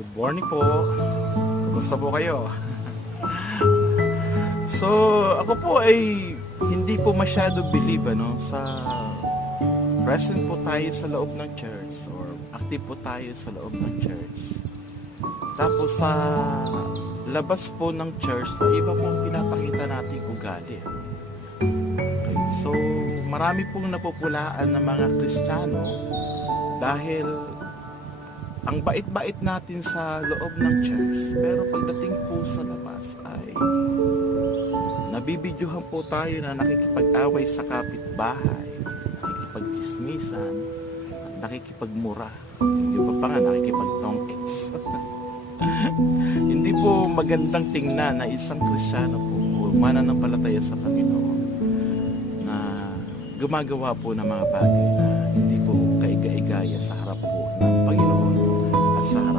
Good morning po. Kumusta po kayo? So, ako po ay hindi po masyado believe sa present po tayo sa loob ng church or active po tayo sa loob ng church. Tapos sa labas po ng church, iba pong pinapakita nating ugali. Okay. So, marami pong napupulaan ng mga Kristiyano dahil ang bait-bait natin sa loob ng church, pero pagdating po sa labas ay nabibidyohan po tayo na nakikipag-away sa kapitbahay, nakikipag-kismisan, at nakikipagmura. Yung pa nga, nakikipag-tongkits. Hindi po magandang tingnan na isang Kristiyano po, mananampalataya sa Panginoon, na gumagawa po ng mga bagay na hindi po kaiga-igaya sa harap po ng Panginoon at sa harap